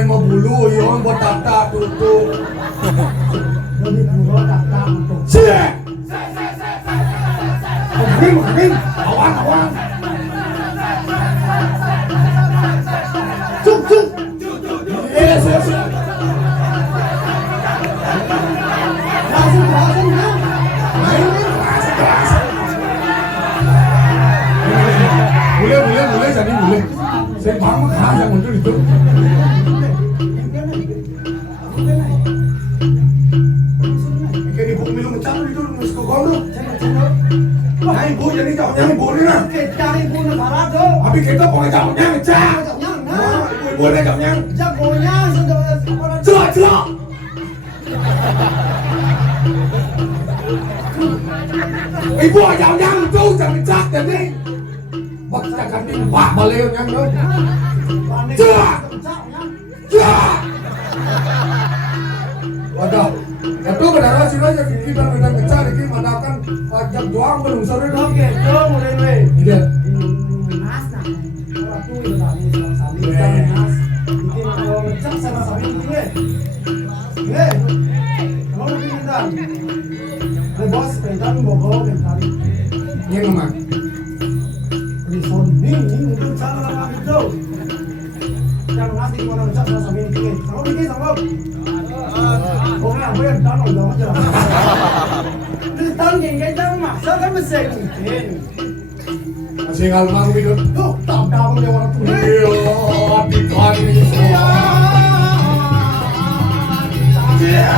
main mau bulu, yon buat tak tutup. Lebih bulu tak tutup. Siap. Mungkin, awan. Cuk. Yes. Langsung ya. Main. Boleh jadi boleh. Saya paham khas yang muncul itu. Ikan ibu minum kecap itu nulis ke kono. Nah ibu jadi jauhnya ibu ni lah. Kita ibu negara tu. Tapi kita pokoknya jauhnya ngecap. Nah, Ibu ada jauhnya. jagonya sudah Celak. Ibu jauhnya itu jangan ngecap jadi. Baksa kami pak balik yang tu. Celak. Wadah. Itu benar sih aja kita udah ngecap ini madakan pajak doang belum sore dah. Oke, jom mulai mulai. Iya. Nas nak. Orang tu itu tadi sama-sama. Nas. Mungkin kalau ngecek sama-sama ini. Kalau mungkin kita. Bos, kita bobo tadi. Ini nama. Di sini untuk cara apa itu? Yang nasi mana ngecek sama-sama ini. Kalau bikin sama. Oke, apa yang tahu dah aja. Kita ingin jangan maksa kan mesti mungkin. Masih ngalmang video. Tuh, tahu dia orang tu. Iya, dikan ini semua. Iya.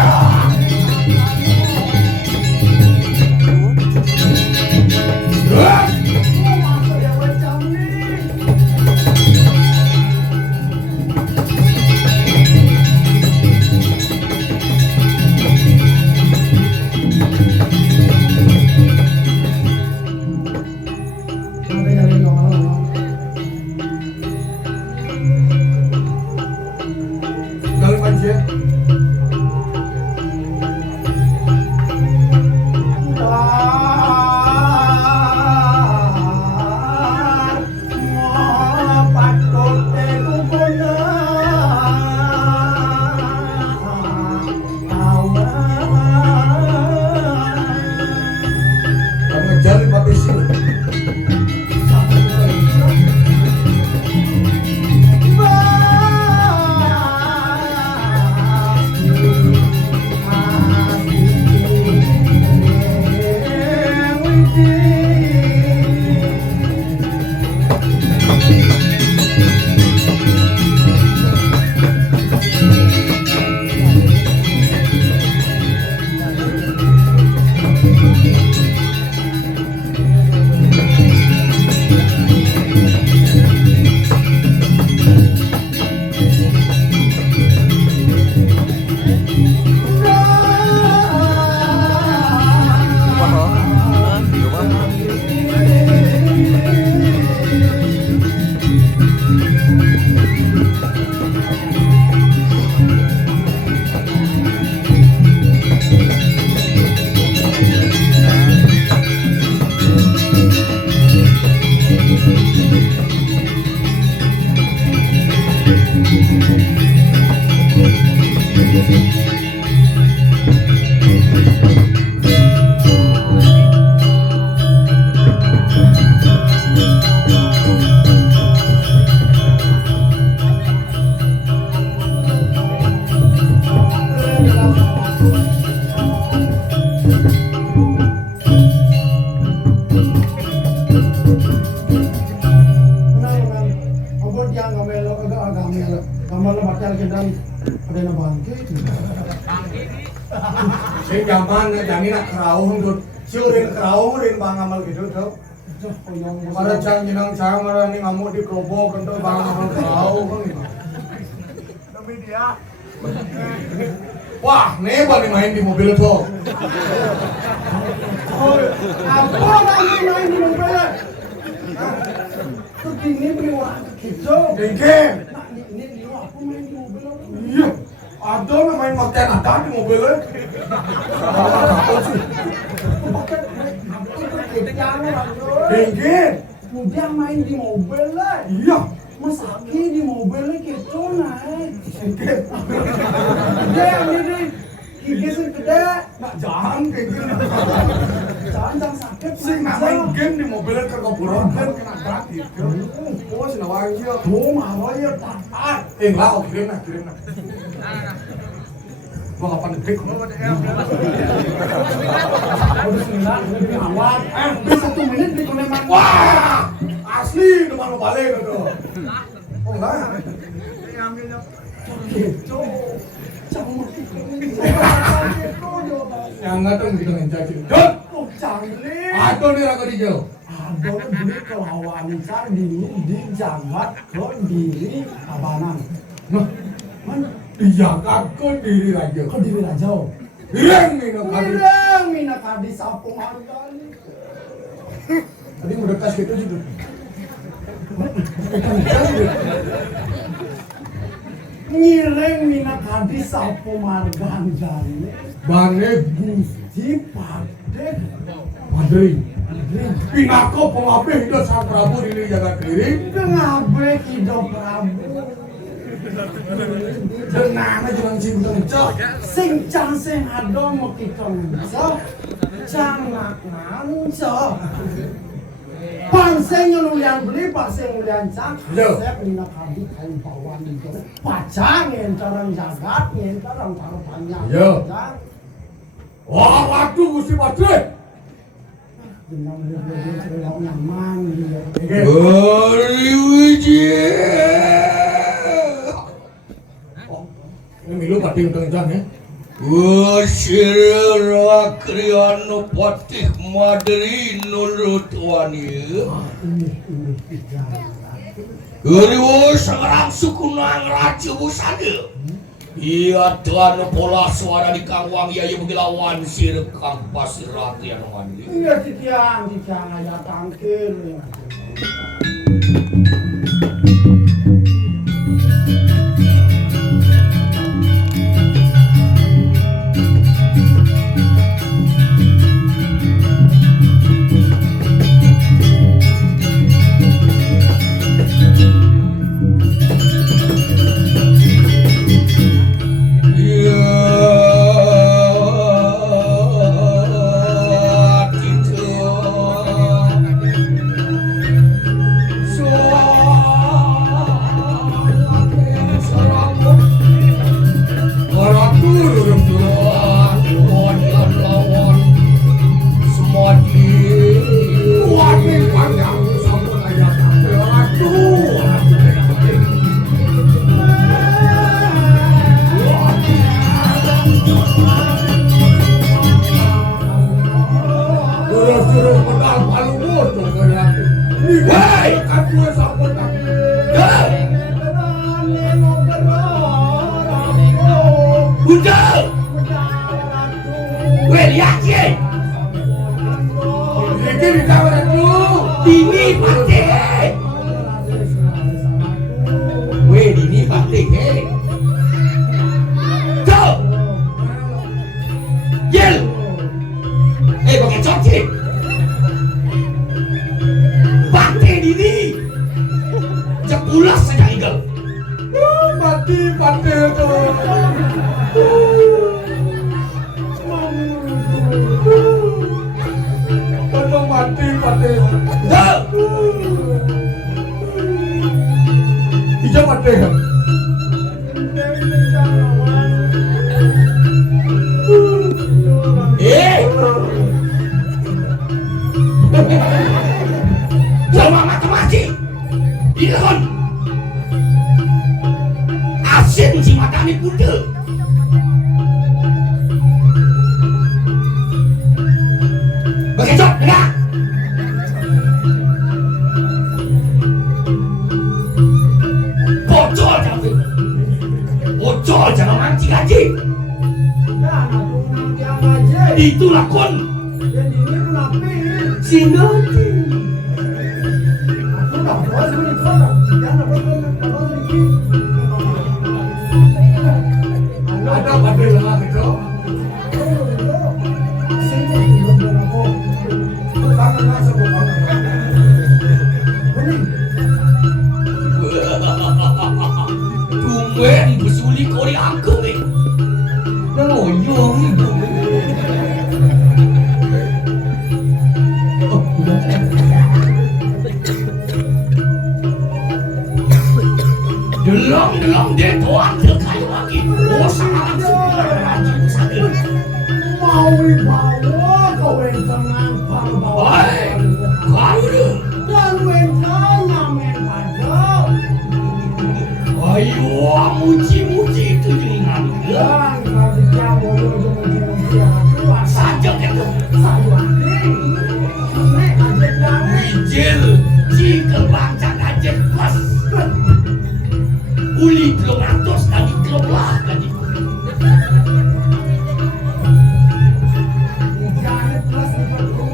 Dalam aja. Kamu jadi pakai sini. Saya gampang jangan nak kerau hong siu rin kerau rin bang amal gitu tuh. Para cang jenang cang mara ni ngamuk di kerobok untuk bang amal kerau hong. Tapi dia. Wah, nih bang main di mobil tuh. Apa lagi main di mobil? Tuh ini beri orang gitu. Dengke. Ini dia aku main di mobil. Iya. Ada yang main makan ada di mobilnya. Dengke. Dia main di mobil lah. Iya. Mas Aki di mobilnya gitu naik. Gede ini gigisin gede. Nak jangan kayak gini. Jangan sakit. Sing nak main game di mobilnya kagak buronkan kena gratis. Oh, senawang sih. Tuh marah ya tatat. Enggak, kirim nak. Gua 8 detik. Udah 9 lebih awal. Bisa 1 menit di koneman. Wah, asli depan lo balik gitu. Oh enggak. Gitu. Jangan Yang ngatong gitu ngencacin. Jod, oh canggih. atau nih raga dijauh. Ada beli kelawan di jagat ke diri abanan. Nah, Mana? dijaga ke diri raja. Ke diri raja. Ireng nih nak habis. Mirang mina kadi sapu mantan. Tadi udah kas gitu sih tuh. Ngireng mina kadi sapu margan jane. Bane Gusti Pade. Padri. Pinako pengape hidup sang Prabu diri jaga diri. Ngabe hidup Prabu. Denana jangan sih bukan cok. Sing cang sing ado mo kitong so. Cang nak nanco. Panseng yang ulian beli, panseng ulian cang. Yo. Saya mina kadi kain bawan itu. Pacang yang tarang jagat, yang tarang taruh panjang. Yo. Wah, waduh Gusti Padri. Dengan dia cerita nyaman dia. Beriwiji. Ini milu Padri untuk kencang ya. Usirra kriano patih madri nurut wani. Ini tiga. Uriwo sangarang suku nang raja busade. Iya tuan pola suara di kangwang ya begilawan sir kang pasir rati anu mandi. Iya titian aja tangkir. Itulah kon. Jadi ini kenapa? Sinoti. Aku tak tahu sebenarnya apa. Jangan kalau sedikit. Ada Padri lah itu. Sini belum berapa. Tangan langsung banget. Bening. aku nih. Ngeloyong itu. Oh, udah. Delong dia tuan kayu lagi. Oh, sangat lagi sakit. Mau dibawa kau yang tenang bawa. Hai, kau deh. Dan wentanya men padau. Ayo, muji itu dengan Dan kalau kamu muji saja itu. saya ini aja dan Wijil, jika baca kajet pas. Uli belum atos tadi belum lah tadi. jangan plus itu.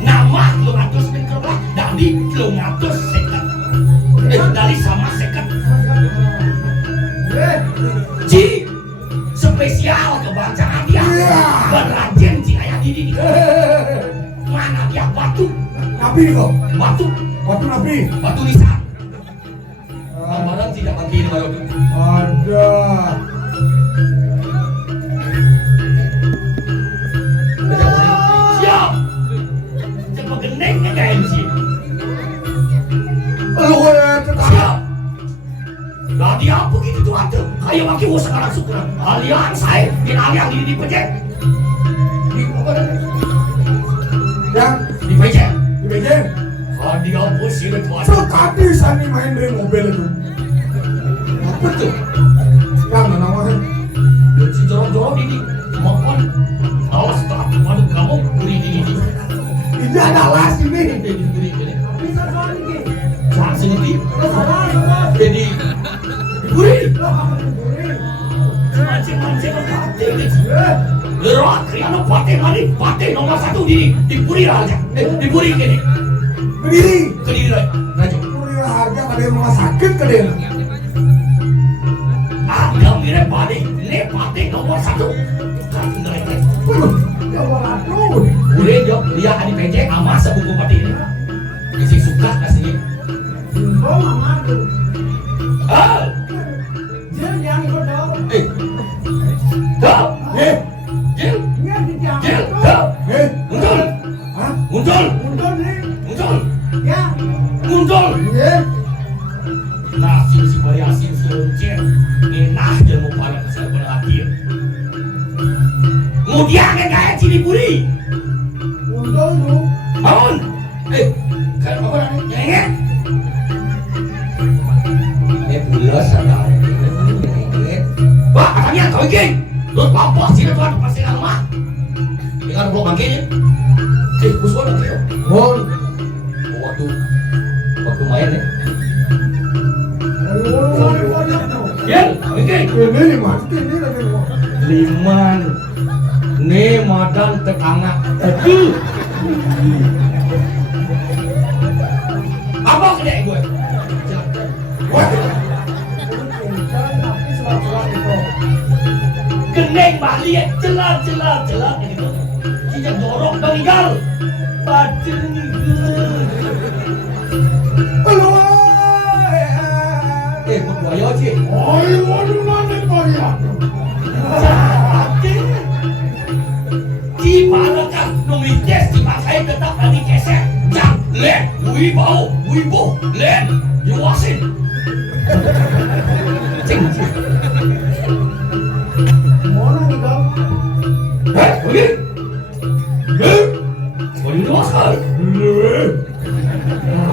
Nama belum atos belum lah. Dari belum atos sekat. Dari sama sekat. Ji spesial kebacaan dia. Berajin ji ayah didi. Mana dia batu? Nabi kok. Batu, Waktu Nabi. batu lisan. Barang tidak bagi baru. Ada. Siap. Cepat gendeng kan sih. Lu tetap. Siap. Lah dia apa gitu tuh atuh? Kayak maki wo sekarang syukuran. Alian saya, bin alian di pejek. Di apa dah? Yang Di pejek. di Beijing. Kalau dia apa sih itu atuh? Sekali Sani main dari mobil itu. Apa tuh? Yang namanya. Dia si jorok-jorok ini. Makan. Awas tak padu kamu beri ini. Ini adalah sini. Ini beri ini. Bisa soal ini. Jangan sengerti. Salah. Jadi beri. Mancing-mancing mati gitu. Lerak kriana pate nomor 1 diburi aja. Diburi gini. Berdiri. Kediri raja. Kuliah aja kada yang rumah sakit kada yang. Agak mirip pate nomor 1. Kaki mereka. Ya waduh. Boleh jok dia di PJ sama sebuku pate ini. Isi suka kasih. Oh mama tuh. Ah, Jangan yang ikut dong. dah, Jil, Ini di tiang. Jil, dah, muncul, Hah? muncul, Untung nih. muncul, Ya. muncul. Iya. Nasi si variasi si lonceng, ini nah dia mau pada kesal pada hati. Kemudian kayak ciri buri, Untung tuh. bangun, kayak apa namanya? Pulas ada. Wah, katanya kau ingin. Lu apa sih tuan pasti kan mah. Ini kan blok bangkainya. Kuswa dah kau. Bon. Waktu main ya. Banyak tuh. Ya, oke. Ini mati ini lagi. Liman. Nih madan tekangak. Apa gede gue? Wah. Tapi surat-surat itu. Geneng Bali ya, celah gitu. Tidak dorong meninggal. Batin Halo. budaya sih. Ayo waduh mana kalian? Di mana kan numites dipakai tetap tadi kesek. Jang, len, wibo, len, yuasin. Cing. Mana nih dong? Pergi. Luas.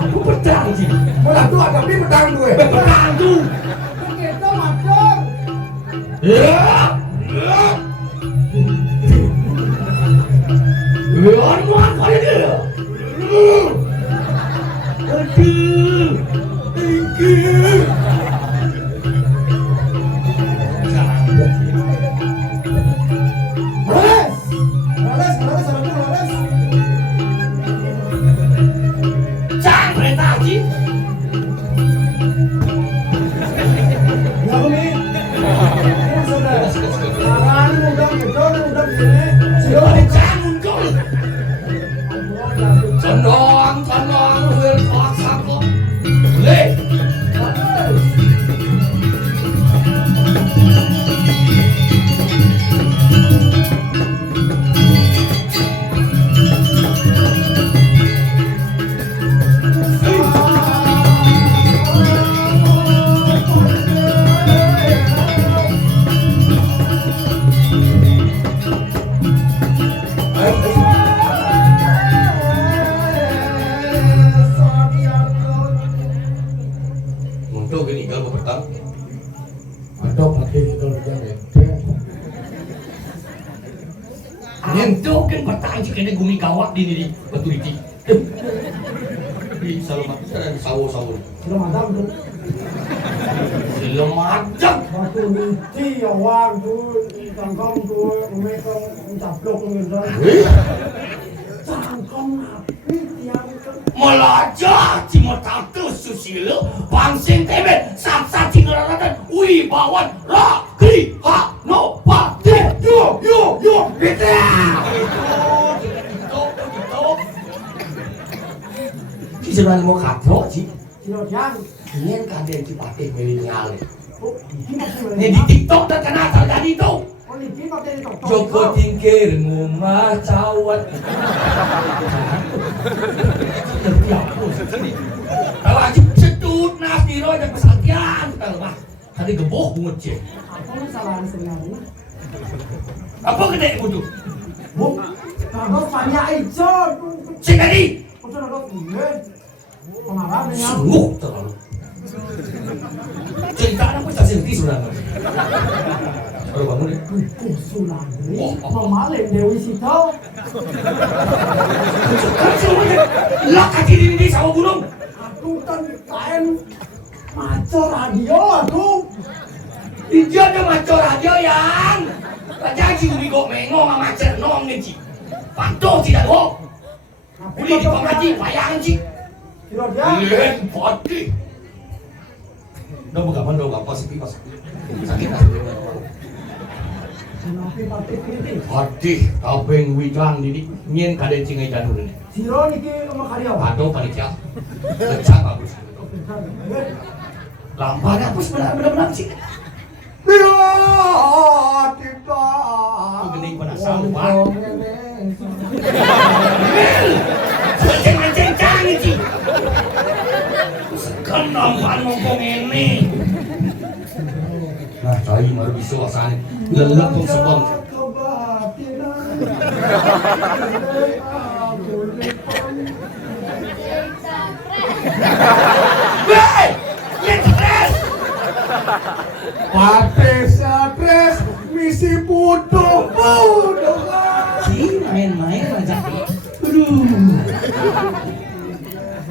Aku pedang sih. Bola tuh ada di pedang gue. Pedang tuh. Kita macam. Ya. Luan kali dia. Aduh. Males sama tuh males. Jangan perintah Haji. Ya umi. Sudah. Ado gini kalau petang. Ada pakai kita jangan. Ado kan petang jika ada gumi kawat di diri betul itu. Di selamat dan sawo-sawo. Sudah madam tuh. Selamat. Batu niti awang tuh, tangkam tuh, mereka mencaplok gitu. Tangkam api tiang kan. Melajah cuma tatu susilo pangsing tebet sapsa cingaratan wibawan rakri ha no pati yo gitu si sebenarnya mau katro sih Tidak yang. ingin kadang cipate milenial Oh, ini masih ini di TikTok dan kenal tadi itu Oh, ini pakai di tok. Joko tingkir ngumah cawat kalau aja sedut nasi roda pesantren kalau mah tadi geboh bungut cek Apa masalah sebenarnya? apa gede butuh Bu, kalau banyak itu. cek tadi Udah ada gue. Pengarah dengan. sungguh terlalu cerita apa tak sendiri sebenarnya baru bangun ya Sulawesi, memalin Dewi Sito. kan semuanya lah kaki ini sama gunung Aku kan kain maco radio aku. dia ada macor aja yang raja si umi kok mengong sama cernong nih ci patuh tidak kok uli di pengaji payang ci Tidak dia. lihat pati udah apa sih pas sakit Napi pati piti. pati tabeng wijang didik nyen kaden cingai janur ini Siro niki sama karyawan. aduh panitia kencang bagus lampanya apa benar-benar sih Bila kita itu gini penasaran pak mancing canggih sih sekan nampan ngomong ini nah cai baru bisa suasana lelap tuh sebang Hei! Yang stres! Pate stres misi butuh Si main-main aja. Aduh.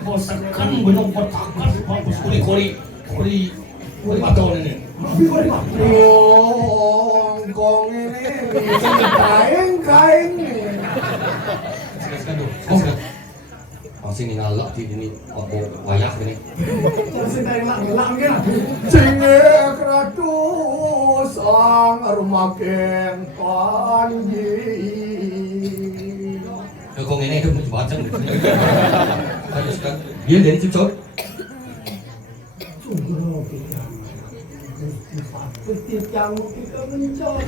Bosakan benung petakan bagus kuli baton ini. Ngongkong ini kain Sekarang tuh. Masih ngalak di sini apa wayak ini. Singe kratos ang arumaken panji. Kok ini itu mau baca nih. Dia dari cucok. Peti kamu kita mencari.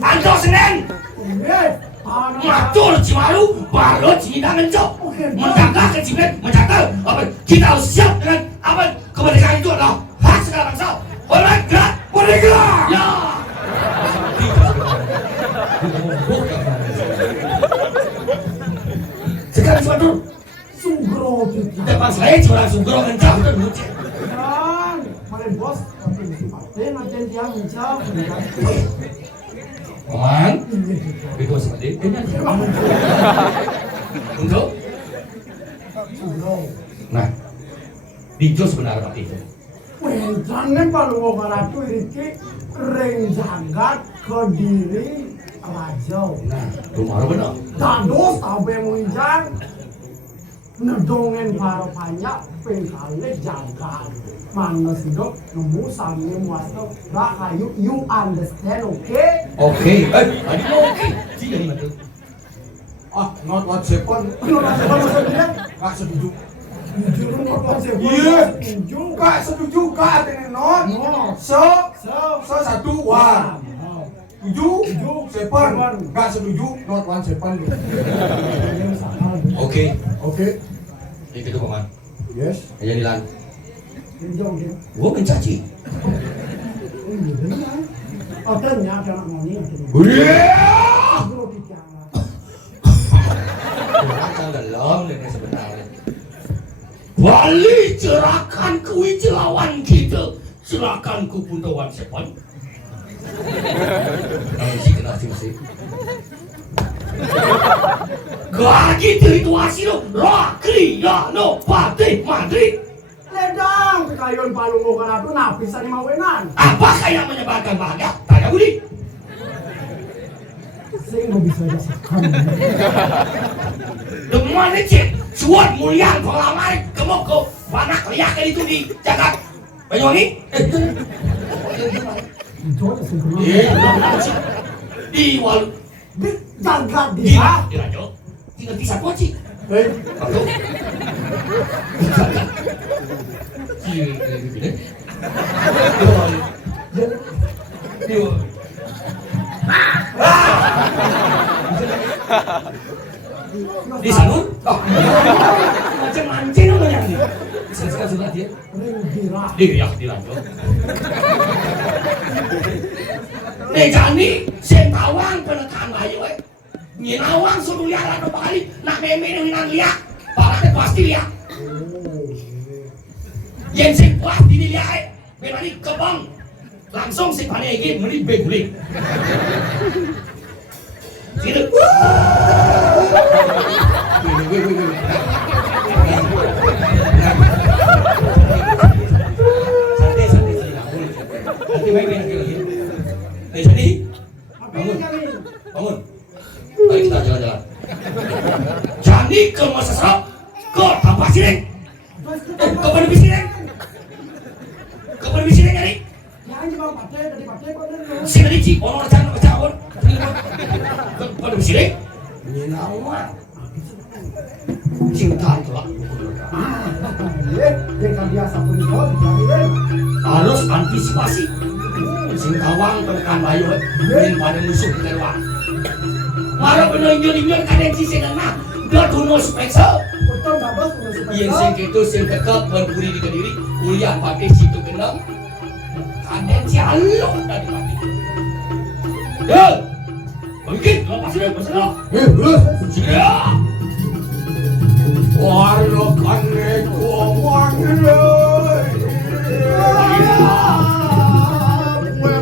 Anto Senen. Matur Cimalu baru Cina ngencok. Menjaga kecimen, menjaga apa kita harus siap dengan apa kemerdekaan itu adalah hak segala bangsa. Merdeka. Ya. Sekarang cuma dulu. Sugro Depan saya cuma sugro ngencok itu dulu. Paling bos, tapi nanti dia mencari. Paman, itu seperti ini. Untuk, nah, di jos benar seperti itu. Jangan kalau ngaratu ini renjangan ke diri raja. Nah, rumah benar. Tados sampai menginjang ngedongeng para banyak pengkali jangkaan. Mana sidok nemu sambil muasno rahayu you understand okay? Oke, tadi mau oke. Sih jadi betul. Not what happened. Kalau rasa maksudnya Gak setuju. jujur nggak konsep Iya. setuju Gak setuju gak dengan not. no So so satu one. Tujuh seven. Gak setuju not one seven. Oke, Oke. itu tuh paman. Yes. Aja dilan. Jom dia. Gua mencaci. Oh ternyata anak mau ni. Iya. Guru bicara. Jangan dalam ini sebenarnya. Bali cerahkan kui celawan kita. Silakan ku puntawan sepan. Si kena sih. Gak gitu itu hasil lo Cristiano Pate Madrid. Ledang kayun palungo kana tu napis ani mawenan. Apa yang menyebabkan bahagia? Tanya Budi. Sing mo bisa rasakan. Demam ini cik, suat mulia pengalaman kemoko anak liakan itu di Jakarta Banyuwangi. Jodoh sing Di Walu. jagat Di dia. Rajo. Tinggal di satu cik. Aduh. Di Sanur? Macam mancing namanya nih. Sekarang sudah dia. Dia di Rajo. Nih Jani, sentawang penekan bayu nyinawang suruh lihat atau balik nak meme nang lihat baraknya pasti lihat yang sing pasti dilihat berani kebang langsung si panegi meni beguling situ santai baik-baik jadi bangun ayo kita jalan-jalan jadi ke masa serap ke tanpa sireng ke penepi sireng jadi sireng ini orang macam apa ke penepi sireng nyenawa cinta itulah harus antisipasi singkawang tekan bayu dan pada musuh kita luar para penonjol-injol kadang si senana gak tuno speksa yang sing itu sing kekal berburi di Kediri kuliah pakai situ gendang kadang si halus dari mati ya mungkin kalau pasti dia bersama siap warna kane kuang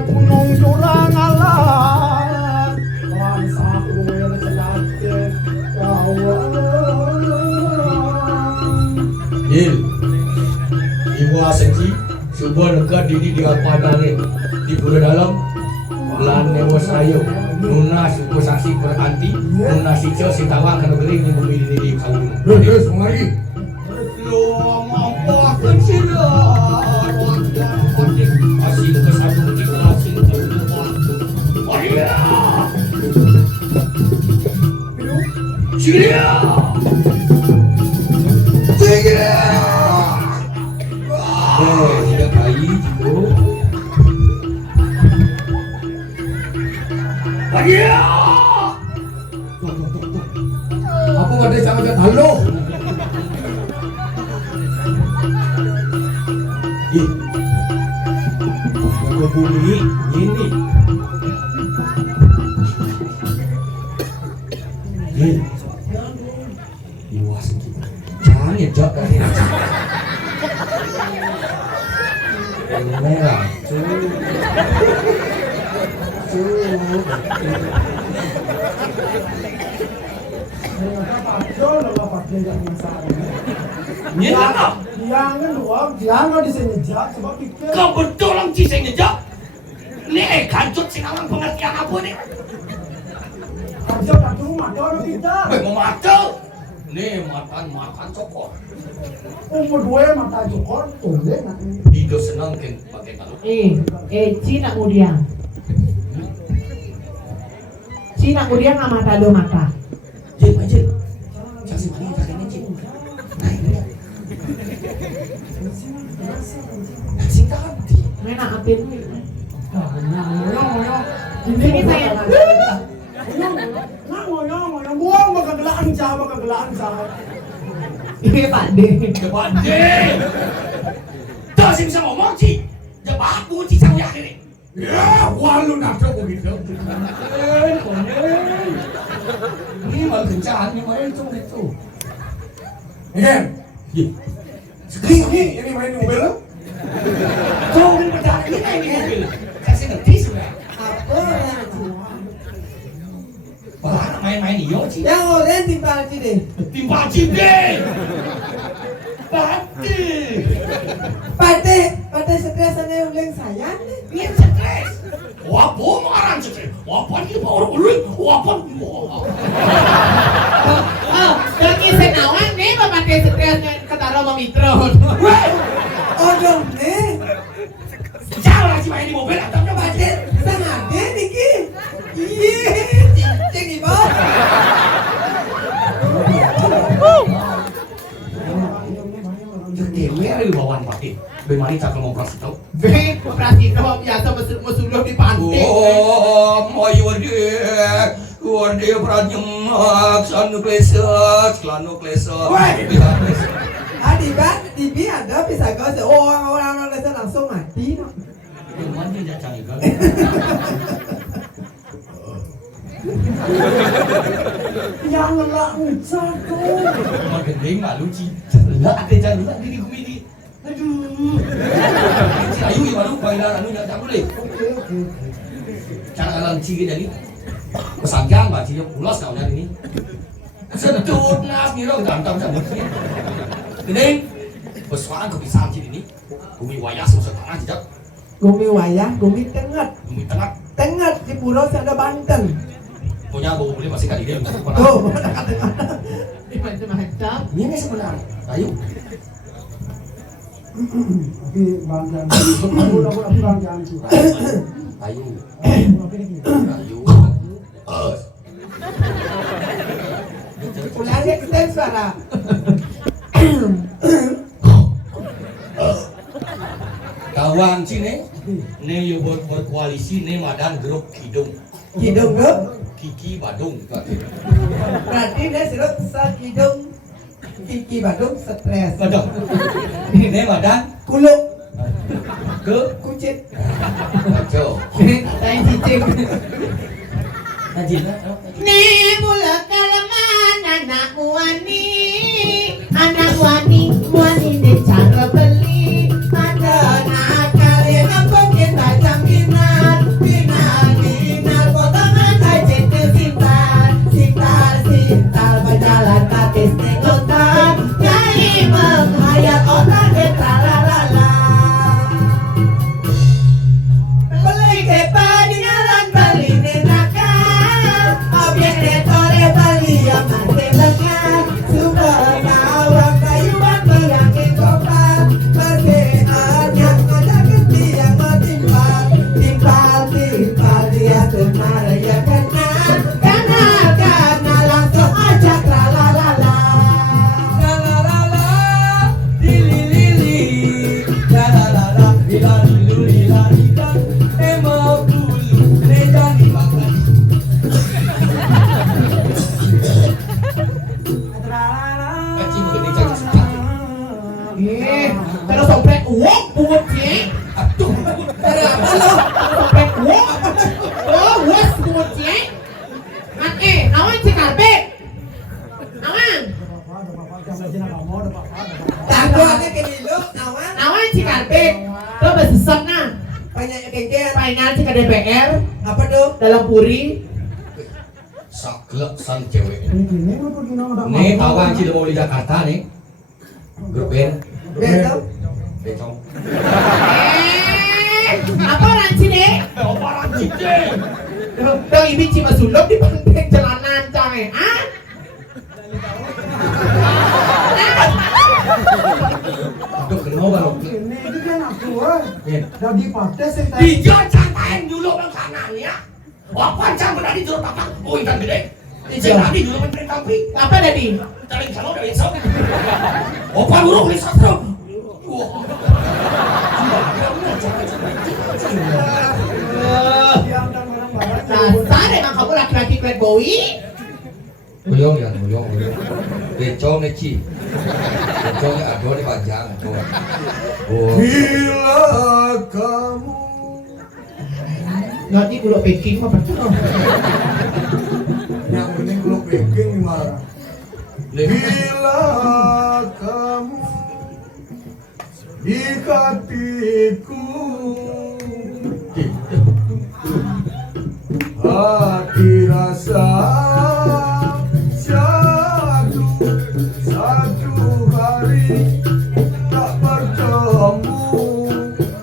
gunung jurang alas bangsa kuwe sejati ya Allah Ibu Asenji coba dekat dini di Alpadane di Pura Dalam lan Dewa Sayo Nuna suku saksi peranti Nuna sico sitawang kena gering yang memilih di kawin Terus mari. lo mampu kecil asing ke satu kita asing ke dua oh iya Siria tidak bayi jiwa Bagia Aku ada sangat halo. Aku bumi ini Iwas jangan ya jok merah Jangan disenjak sebab pikir kebetulan kisah ngejak nih kancut sinawang pengertian apa nih kerja kat rumah orang kita mau mata nih makan cokor umur dua mata cokor toleh nak hidup senang kan pakai kalau Cina kemudian nggak mata do mata jin aja kasih mana kakeknya jin nah ini ya singkat mana apin ini saya ngoyong buang makagelaan cah ini Pak D Pak D tak bisa ngomong sih jebak aku sih sama yakin nih Ya, walu nak begitu. Ini malah kencan, ini malah itu. Ken, Iya. ini main di mobil lo? Kau kan percaya kita ini mobil. Kasih ngerti sudah. Apa itu? Bahan main-main iyo sih. Yang orang timpal sini. Timpa cinde. Pati. Pate stresannya yang ulang saya nih. Biar stres. Wapo marah stres. Wapo ini baru ulit. Wapo. Yang iseng awan nih memakai stresnya ketara sama Mitro. Oh dong nih. Jangan lagi main di mobil atau coba aja. Sama dia Niki. Iya, cincin ibu. Dewe ada di bawah pati. Bagaimana cara mau kasih tahu? Be, operasi kau biasa mesuluh di pantai. Oh, mau wadi pranyemak sanu kleset, klanu kleset. Di bang, di bi ada bisa kau se orang itu langsung mati. Mana dia cari kan? Janganlah ucap tuh. Makin dia nggak lucu. Lah ada jalan di kumini. Aduh. Ayu yang baru bailan anu nggak boleh. Cara alam cigi dari pesanggang mbak cigi pulas kau dari ini. Sedut nas ni lo dalam sama dia. Ini persoalan kebiasaan cigi ini. Bumi wayas musuh tanah tidak. Gumi wayah, gumi tengat. Bumi tengah. Tengat di Pulau Sada Banten. Punya bau beli masih kali dia. Tuh, Di macam-macam. Ini sebenarnya. Ayo. Tapi bang jangan. Aku bang jangan sih. Ayo. Ayo. Ulangnya kita suara. Kawan sini, nih yo buat koalisi nih madan grup Kidung, Hidung ke? Kiki Badung. Berarti dia sudah sakidung. Kiki Badung stres. Betul. Nih madan Kuluk, ke kucit. Betul. Saya cicing. Najib. Nih mula kalaman anak wani, anak wani deh cara beli. Ada nak kalian apa kita jaminan, binar potongan aja simpan berjalan kaki segotan, nyai menghayat otak kita lalala. Beli kepa dengan beli neraka, objek detore beli yang masih lengan, sumber kawang kayuan berangin kopan, masih ada ganti yang timpal dia kemana ya karena langsung ajak lalalala. Kacing gede cari suka. Terus sompret uang buat sih. Aduh. Sompret uang. Oh, wes buat sih. Awan si karpet. Awan. Tangguannya ke Nilo, awan. Awan si karpet. Tuh besesek nah. Banyak kengkeng. Final si ke DPR Apa tuh? dalam puri. Saklek san cewek. Nih kawan cili mau di Jakarta nih. Grup band. Betul. Becong. Apa orang sini? Apa lagi deh? Tuh ibi cima sulap di pantai jalanan cang ah? Aduh kenapa lo? Ini itu kan aku jadi partai sih. Dia cantain dulu bang kanan ya. Apa cang berani dulu tapak? Oh ikan gede. Dia tadi dulu menteri kampi. Apa tadi? Cari kalau dari sok. Apa buruk nih satu? Wah. Dasar emang kamu laki-laki Fred Bowie? Beliau ya, beliau. Becong nih ci. Becong aduh nih panjang. Oh. Bila kamu Nanti gula baking mah betul. yang penting kalau baking marah. Bila kamu di hatiku, hati rasa satu hari tak bertemu,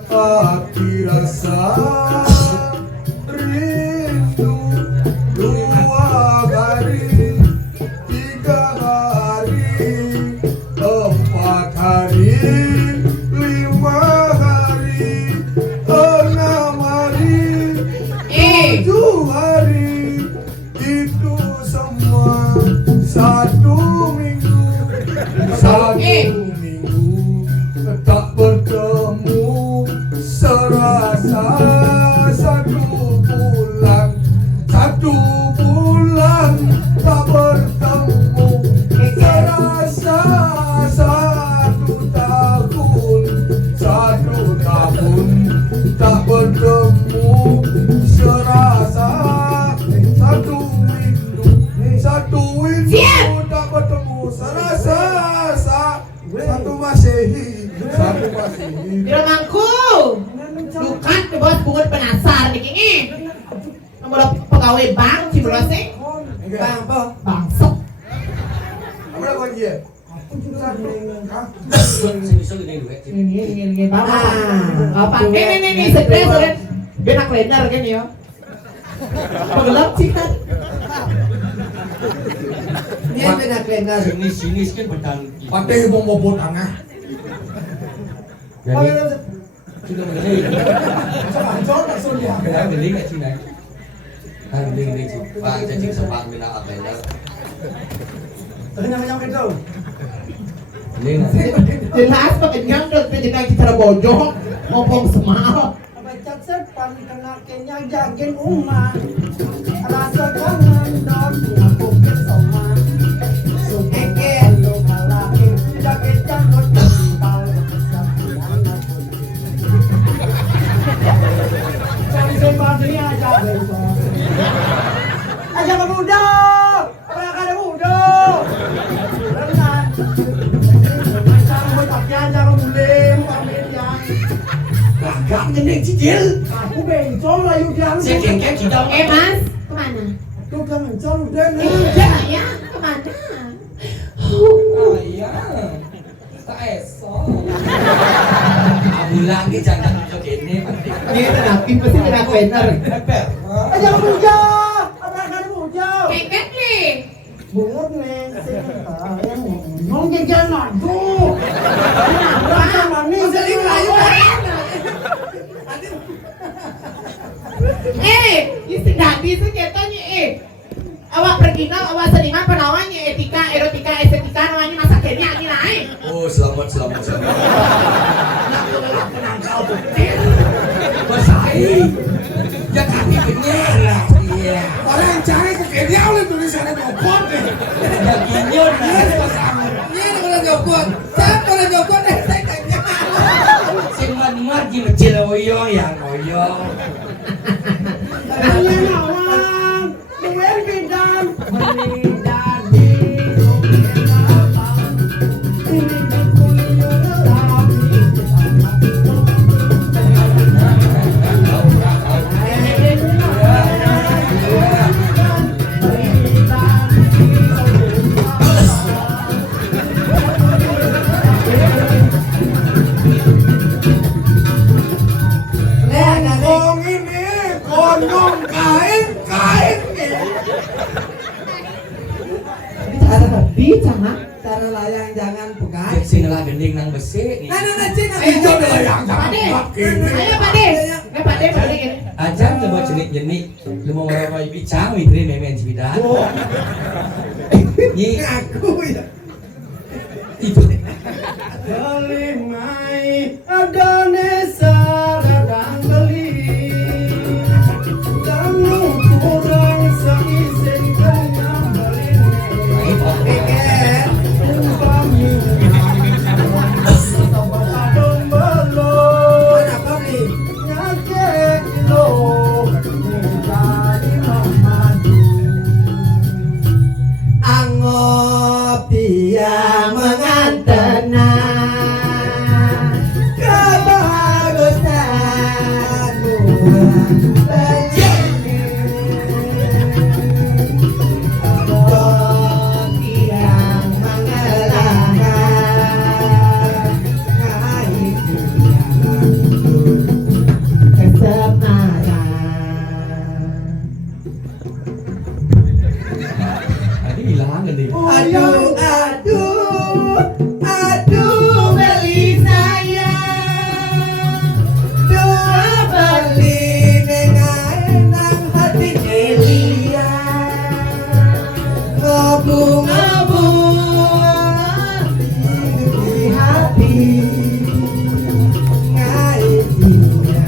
hati rasa rindu 2 hari 3 hari 4 hari 5 hari 6 hari 7 hari, itu semua 1 minggu tak bertemu, serasa 1 bulan tak bertemu, serasa 1 tahun tak bertemu, serasa 1 minggu tak bertemu, serasa 1 Masehi. Di rumahku. Dukan ke bos bungut penasar nih kini. Nomor pegawai bank Cibodas sih. Bang apa? Bangsat. Kamu lakukan dia? Ini apa? Ini stres udah benak lender kan ya. Pegelap sih kan. Dia benak lender. Sini kan pedang. Patih bom tengah. Jadi sudah mengenai. Hancur langsung dia. Kenapa beli nggak Cina? Kan beli sih. Pak cacing sepak bina apa ya? Kenyang gitu. Beli nggak? Jelas pekenyang udah jadi cara bojong ngomong semal. Baca sepan kena kenyang jagin umat. Rasa kangen dan aku kesoma. Sukeke lu kalaki jagin janggut kental. Cari sempatnya aja besok. Aja pemuda, orang ada muda. Renang. Macam macam jangan mulai ambil yang. Gagak ngening cicil. Aku bencong lah yuk jangan. Saya kengkek kita. Mas, kemana? Tuh kan bencong udah nih. Enggak ya, kemana? Iya. Tak esok. Aku lagi jangan tunjuk ini pasti. Ini terapi pasti benak lender. Aja muda, apa kan muda? Keket nih. Bungut nih, yang ngomong jajan madu. Rasa manis. Jadi melayu. Dadi itu katanya awak pergi awak seniman penawannya erotika estetika namanya masa kini lagi naik. Oh selamat. Tenang kau tuh. Bersaing. Ya kami bener lah. Iya. Orang cari kekenya oleh tulisannya nyopot nih. Ya gini udah pasang. Ini orang nyopot. Siapa orang nyopot nih? Saya tanya. Sing mat gini kecil oyong ya oyong. Kalian awang, duit bidan, bidan di apa? Ini kuliah lagi. Kong ini konyong kain. Cara layang jangan pegang. Cek sing lah gending nang besi. Itu adalah yang Pak De, pakai. ayo Pak De. Pak De ini. Aja coba jenik lu mau ngomong bicang mitri memen cibidan. Ni Aku ya. itu deh. Kelimai ada nesa radang beli. Kamu kurang seisen kenyang beli. Umpami sobat adon belum. Nyakek lo menjadi memadu. yang mengantena kebagusanmu begini kopi yang mengelahkan ngait yang kesemaran. Tadi hilang nih. Aduh, aduh, aduh beli sayang dua beli nengang hati Elia ngobung-ngobung di hati ngait dia.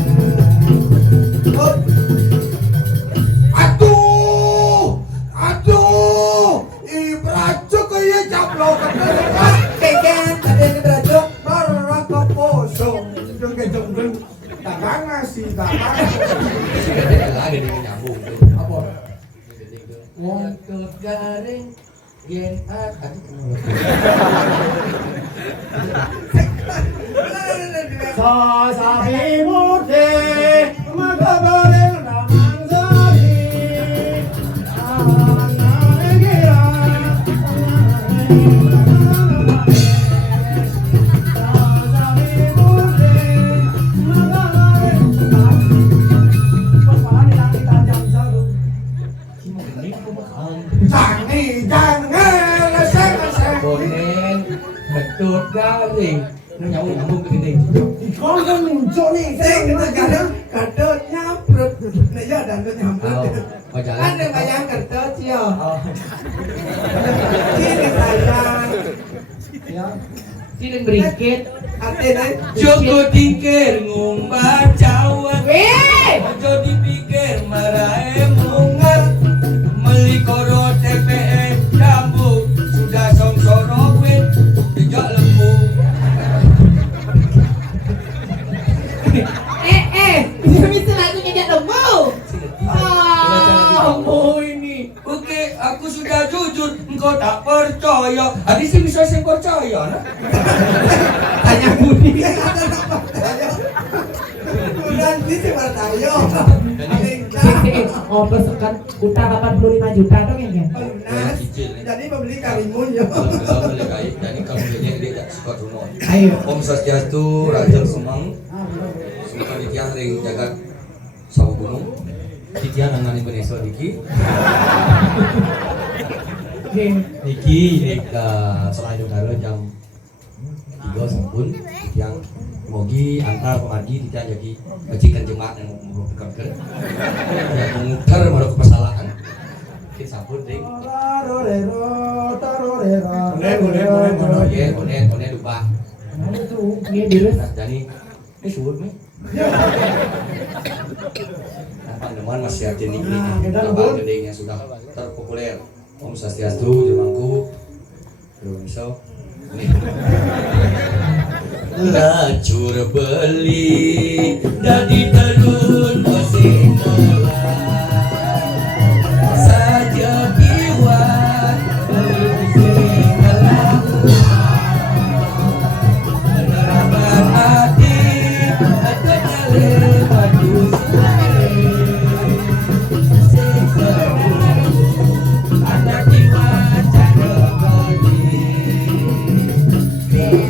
Aduh, ibrajo kaya jablok Keken ada yang berajuk barang keposong jeng-jeng dagang nasi dagang Lagi nih nyambung. apa Wong garing yen Sasabi mute magagaling ramang sabi ananigira sasabi mute magagaling Pagpahani lang kita jam satu Jangi jangan leseng-leseng Bonen betut garing. Nó nyambung ke gede. Ikaw kan muncul nih Sing kadang kadang nyamprut nek ya dandut nyamprut. Oh, jalan. Ada bayang kertas ya. Ini sayang. Ya Silin beringkit. Artinya Joko dikir ngumbar cawan. Weh! Ojo dipikir marahe mungat. Melikoro TPE jambu sudah songsoro wit dijak lembu. Bisa bisa lagunya dia lembu. Lembu ini. Oke, aku sudah jujur, engkau tak percaya. Adik sih bisa saya percaya, nah? Tanya Budi. Bulan ini sih Martayo Oh, kan utang 85 juta dong ya kan? Lunas Jadi membeli kalimun ya Kalau boleh kait, jadi kamu jadi dia suka rumah. Ayo. Om Swastiastu, Raja Semang, semua dikian ring jagat sawo gunung. Dikian nangani Indonesia Diki. Niki selain udara jam 3 sampun yang mogi antar pemargi tidak jadi bajikan jemaat yang merupakan yang memutar marah kesalahan kita sampun ding boleh boleh lupa Ini virus. nah jadi ini suut nih teman-teman masih ada nih gambar gedenya sudah terpopuler Om Swastiastu Jemangku belum bisa lacur beli dari telun mesin saja kiwat penerapan hati ternyale maju anak jiwa cara beli Hey!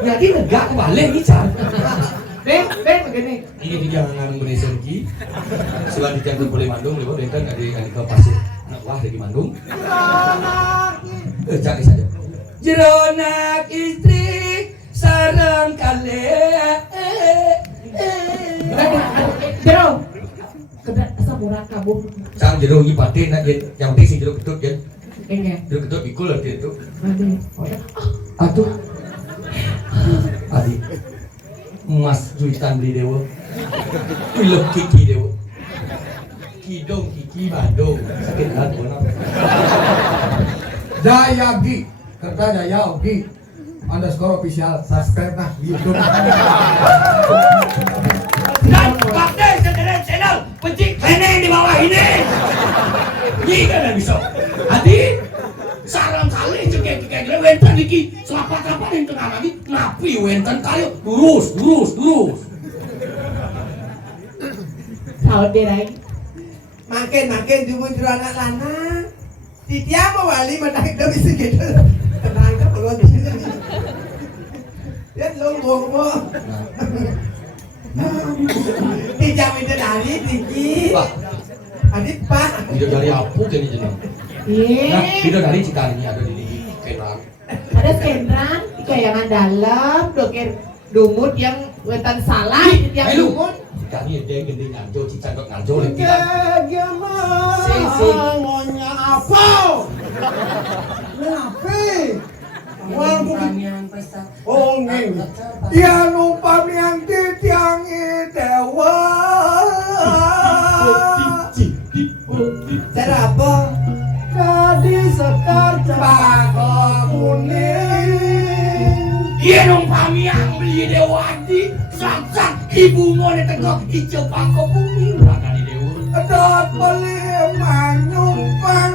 Jadi negak kebalik nih Chan. Ben begini. Ini dia ngarang Indonesia lagi. Selain dicampur boleh Mandung, lewat dengan ada ke pasir. Anak wah dari Mandung. Cak saja. Jeronak istri sarang kale. Jero. Kedak asa murah kabur. Sang jero iki pate nak yang penting sing jero ketut ya. Kayaknya. Jero ketut ikul lah dia tu. Nanti. Aduh. Adi. Mas Juitan beli dewa. Ulep kiki dewa. Kidong kiki Bandung. Sakit hati orang. Jaya Gi, kerta Jaya Ogi, _ official, subscribe nah di YouTube. Dan pakai sekarang channel pencik kene di bawah ini. Ini kan bisa. Adi. Salam kali cekek wenten iki selapat-lapat yang tengah lagi napi wenten kayu lurus. Tahun derai. Makin jumun jero anak lanang. Titia mau wali menaik dari segitu. Tenang kan belum sini. Lihat lombong mo. Tiga minta dari tinggi. Wah, Adit pak. video dari apa kini jeneng? Nah, video dari Cita ini ada di Kenang. Ada sendran, kayangan dalam, dokter dumut yang wetan salah, yang dumut. Cita ini dia gending nganjo, Cita dok nganjo lagi. Ngonya apa? Ngapain? Oh neng. Ya numpang yang titiang dewa. Cara apa? Gadis sekar cempaka kuning. Iya numpang yang beli dewadi, sak ibu mau tegak hijau pako bumi. Berangkat di dewa. Dot beli manumpang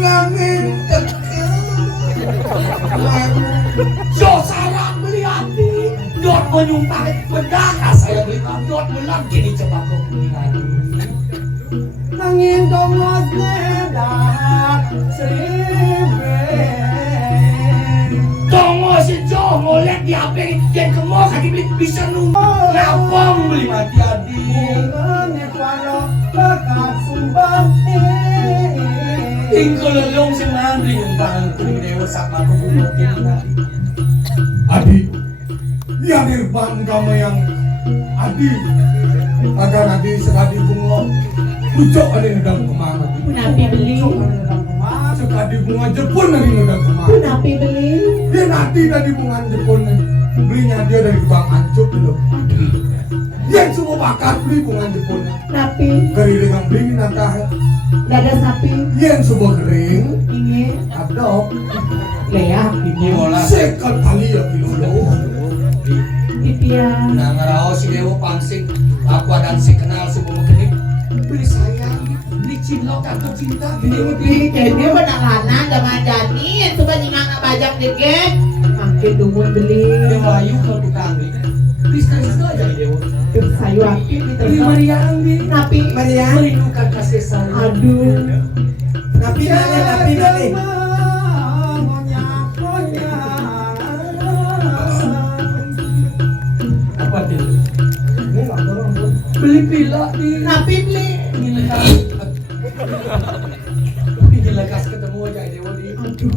langit kecil. So sarang beli hati, dot menyumpang bedaka saya beli dot melang kini coba kau kuningan. Nangin domos nedak seribe. Tongo si Jongo lihat di HP dan kemo kaki beli bisa nunggu. Ngapong beli mati hati. Ngene kualo bekat sumbang. Tinggal lelong si mandi nyumpang kuning dewa sama kubur kini nanti. Adi, ya nirban kamu yang Adi, agar Adi sekali bunga, pucuk ada yang sedang kemana? Napi beli, Sekali bunga Jepun dari sedang kemana? napi beli. Dia nanti dari bunga Jepun belinya dia dari Bang Ancuk dulu. Dia semua bakat beli bunga Jepun. Napi, Kering yang beli natah. dada sapi, Dia semua kering, ini, adop. leak, Ini mola. Sekali kali ya kilo. titian. Nah ngerau si dewa pangsing, aku dan si kenal sebelum kenik. Beli sayang, beli cinlok atau cinta gini. Beli kayaknya benak lana, jangan jadi. Coba nyingang bajang dikit. Makin dumut beli. Dia Melayu kalau tukang beli. Kristen itu aja di dewa. Sayu aktif Beli diterima. Maria ambil. Napi, Maria, Merindukan kasih sayang. aduh. napi nani. Apa tuh? Ini nggak dorong tuh. Beli pila di. Napi beli. Ini lekas ketemu aja di dewa di. Aduh.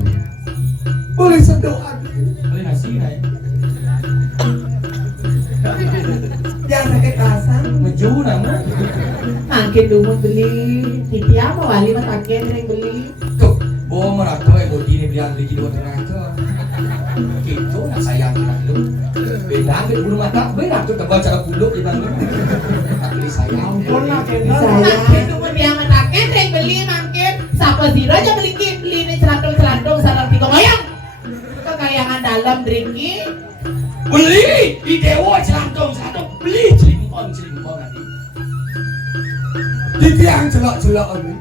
Boleh sedoa. Beli nasi nih. Jangan sakit rasa. Meju nama. Makin dumut beli. Titian mau wali mah makin sering beli. Tuh, bawa merato bodi ini beli di dua tengah itu. Gitu, nak sayang nak lu. Beda ambil bulu mata, beda tuh tebal cara bulu di bang. Tak beli sayang. Makin dumut dia mah makin sering beli makin. Sapa zero aja beli ini celandong sarang tiga goyang. Kekayangan dalam drinki. Beli di dewa celantong beli celimpong nanti. Di tiang celak-celak ini.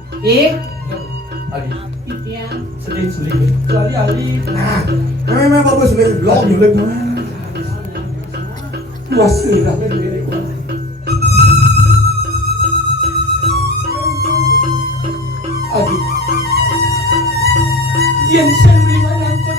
Ali, Titian. sedih. Ali. Nah, memang bagus nih, blog julek mah. Luas sih lah dari gua. Ali. Yang saya beli mana kau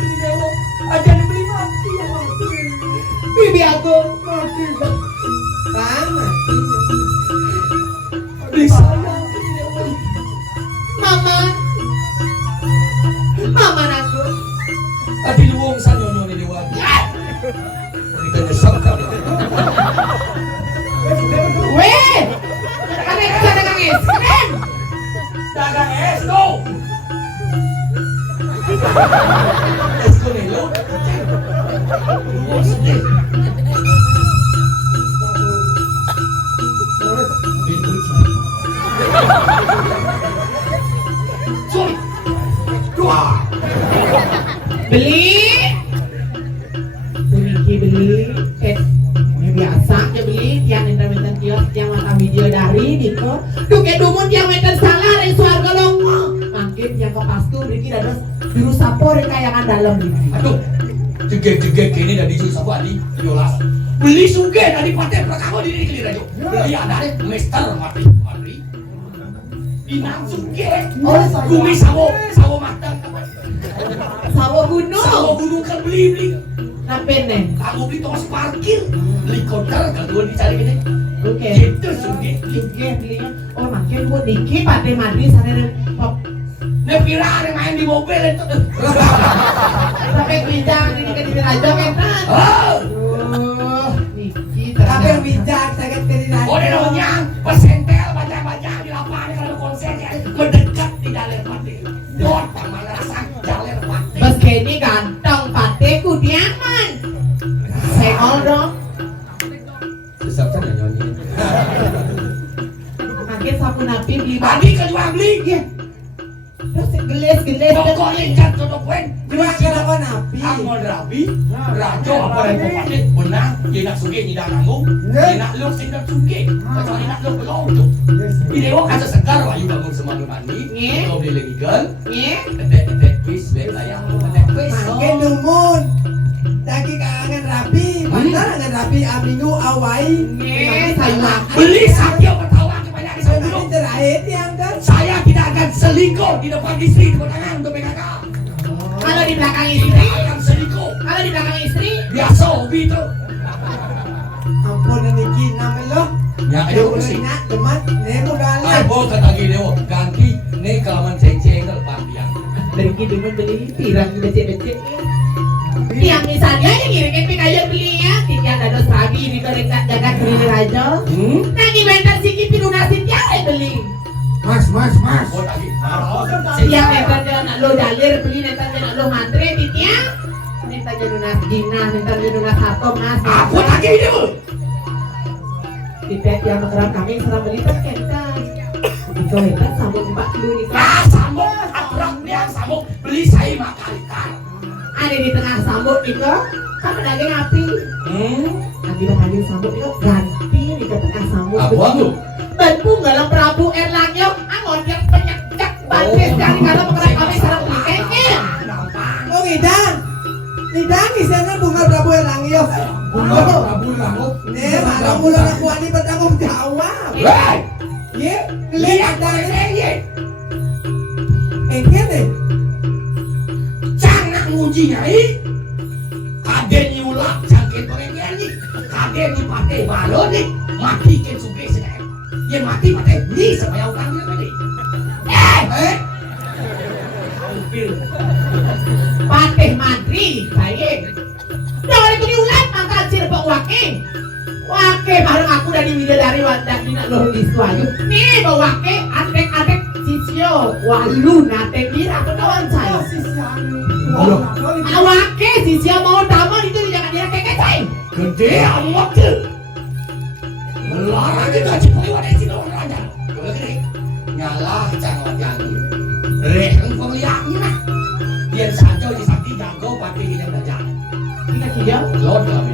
Pati luwong sa nyono ni Dewa. Kita nyesek kali. Weh, kagak bisa dagang es krim. Dagang es go. Es go nih lo. Luwong sedih. Sorry. Dua. Beli. Beli. Ini biasa aja beli tiang intermittent kios tiang mata video dari Diko. Duke dumun tiang meter salah dari suarga longo. Makin yang ke pastu Riki dados biru sapo dari kayangan dalam Riki. Aduh. Jegek-jegek ini dari jus sapu adi 17. Beli suge dari partai perkago di kiri aja. Beli ada Mister Mati. Inang suge. Bumi sawo matang. Sawo gunung. Sawo gunung kan beli. Napen nih? Kamu beli tongos parkir. Beli konter kedua dicari gini. Oke. Gitu suge. Oke belinya. Oh makin buat Diki partai Madrid sana pop. Nepira ada main di mobil itu. Sampai bijak ini ke di raja kan? Diki Tapi bijak sangat tidak. Oh dia namanya pesentel baca di lapangan kalau konser ya mendekat di dalam partai. Dot mana rasa jalan partai. Bos Kenny ganteng partai kudiaman. Sengol dong. Susah kan nyanyi. Makin sapu napi beli Tadi kejual beli. terus geles. Pokok ingat cocok wen. Jual kenapa napi? Angol rabi, rajo apa yang kau pakai benang, dia nak suge ni dah nanggung, dia nak luk sendok suge, kecuali nak luk belum tu. Ini awak kata segar wah, you bangun semalam mandi, kau beli lagi gal, etek quiz, layang, etek quiz. Makin dumun. Daki kangen rapi, mana kangen rapi abingu awai. Beli sakit pertawa kepada di sana dulu. Terakhir yang kan. Saya tidak akan selingkuh di depan istri di tangan untuk PKK. Kalau di belakang Tidak istri, akan selingkuh. kalau di belakang istri, Biasa hobi itu. Ampun ini kina melo. Ya, ayo sih. Nak demat, nemu Ay, galah. bo kata gini, ganti nih kalaman ceng-ceng ke depan dia. beri demen beli tirang becek. Yang misalnya yang ngiringin pikayan belinya, tiga dados rabi ini kalau jaga kiri raja. Nanti bentar sikit pilunasin tiang beli. Mas. Oh tadi. Yang netan dia nak lo jalir beli, netan dia nak lo matre titia. Netan dia lunas jinah, netan dia lunas hatom mas. Apa lagi ini bu? Kita yang mengeram kami serang beli kan kental. Itu hebat sambung 40 nih kan. Ah sambung, abrak dia sambung beli saya makalikan. Ada di tengah sambung itu, kan pedagang api. Abi bahagia sambung itu ganti di tengah sambung. Apa tu? Bantu galang Prabu Erlangyo, angon yang penyakit bantes dari kalau mengeram kami serang beli kayaknya. Oh ngidang. Ngidang di sana bunga Prabu Erlangyo. Bunga Prabu Languk. Nih, malam bulan aku ani bertanggung jawab. Hei, Ye, lihat kelihatan ini. engke deh. Jangan nguji nyai. Kaden nyulak jangkit pengen ni. Kaden ni pakai balon ni. Mati ken suge sedang. Dia mati pakai ni supaya orang dia tadi. Patih mantri baik. Jangan ikut diulat maka cirebok wake. Wake bareng aku dari bidadari wandak dina loh di Suayu. Nih bawa wake atek sisyo walu nate kira kenawan saya. Wake sisyo mau tamu itu jangan dia kekecai. Gede amat tu. Melarang kita cipai wadah sini orang raja. Coba gini. Nyalah cangot yang ini. Reheng pemeliharanya lah. Biar saja di sakti jago pakai ini belajar. Kita kijau. Lord kami.